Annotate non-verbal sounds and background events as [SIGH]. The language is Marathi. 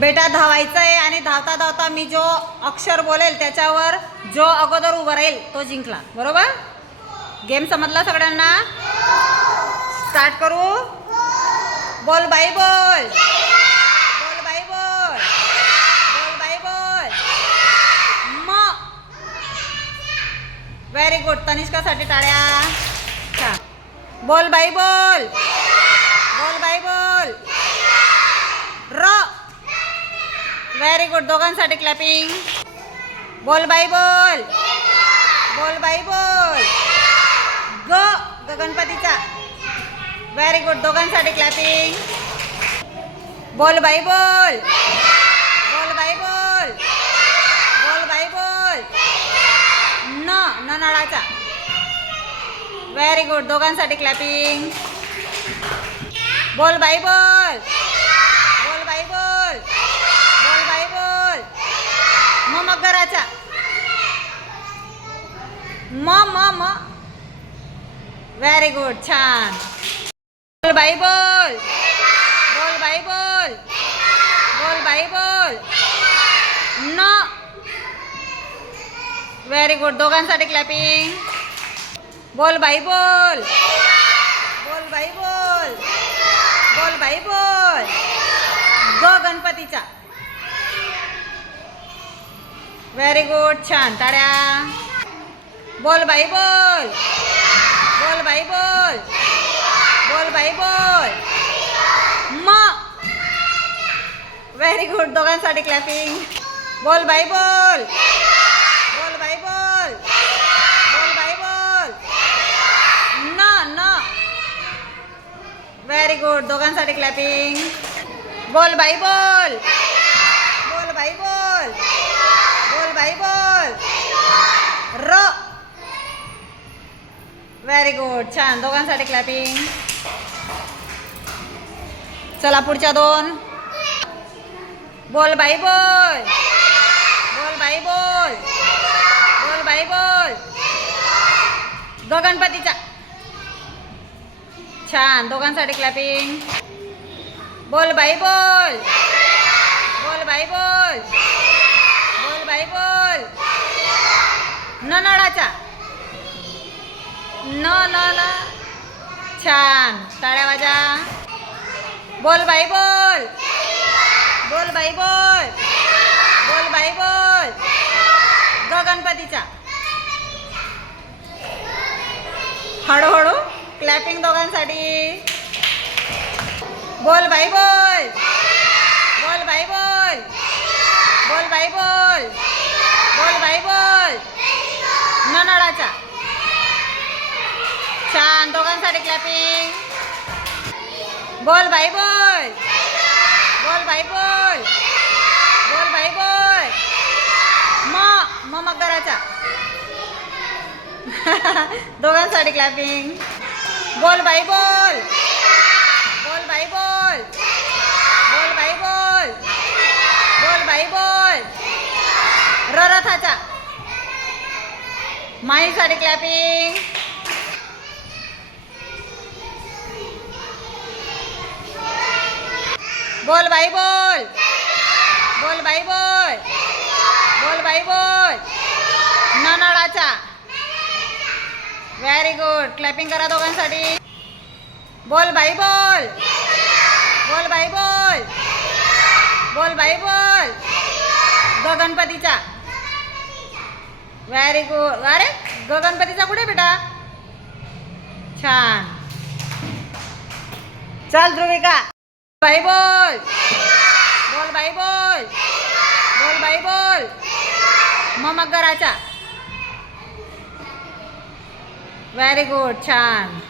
बेटा धावायचं आहे आणि धावता धावता मी जो अक्षर बोलेल त्याच्यावर जो अगोदर उभं राहील तो जिंकला. बरोबर? गेम समजला सगळ्यांना? स्टार्ट करू. बोल बाई बोल. बोल बाई बोल. बोल बाई बोल. म. व्हेरी गुड तनिष्कासाठी टाळ्या. बोल बाई बोल बोल बाई बोल र व्हेरी गुड दोघांसाठी क्लॅपिंग बोल बाई बोल. बोल बाई बोल. ग गणपतीचा. व्हेरी गुड दोघांसाठी क्लॅपिंग बोल बाई बोल. बोल बाई बोल. बोल बाई बोल. न न नळाचा व्हेरी गुड दोघांसाठी क्लॅपिंग बोल बाई बोल बोल बाई बोल बोल बाई बोल म म म म. व्हेरी गुड छान. बोल बाई बोल. बोल बाई बोल. बोल बाई बोल. न. व्हेरी गुड दोघांसाठी क्लॅपिंग बोल बाई बोल. बोल बाई बोल. बोल बाई बोल. ग गणपतीचा. व्हेरी गुड छान ताड्या बोल बाई बोल बोल बाई बोल बोल बाई बोल म व्हेरी गुड दोघांसाठी क्लॅपिंग बोल बाई बोल बोल बाई बोल बोल बाई बोल न न व्हेरी गुड दोघांसाठी क्लॅपिंग बोल बाई बोल बोल बाई बोल बोल बोल र व्हेरी गुड छान. दोघांसाठी क्लॅपिंग चला पुढच्या दोन. बोल बाई बोल बोल बाई बोल बोल बाई बोल ग गणपतीचा छान. दोघांसाठी क्लॅपिंग बोल बाई बोल बोल बाई बोल न नळाचा न न न छान. टाळ्या वाजा. बोल बाई बोल. बोल बाई बोल. बोल बाई बोल. ग गणपतीचा हळूहळू क्लॅपिंग दोघांसाठी. बोल बाई बोल. बोल बाई बोल. बोल बाई बोल न छान दोघांसाठी क्लॅपिंग बोल भाई बोल. बोल भाई बोल. बोल भाई बोल. म म मगराचा [LAUGHS] दोघांसाठी क्लॅपिंग बोल भाई बोल. बोल भाई बोल. बोल भाई बोल. बोल भाई बोल. र माई साठी क्लॅपिंग बोल बाई बोल. बोल बाई बोल. बोल बाई बोल. न व्हेरी गुड क्लॅपिंग करा दोघांसाठी. बोल बाई बोल. बोल बाई बोल. बोल बाई बोल. ग गणपतीचा व्हेरी गुड अरे ग गणपतीचा कुठे बेटा छान चल ध्रुविका बाई बोल बोल बाई बोल बोल बाई बोल मग घराचा व्हेरी गुड छान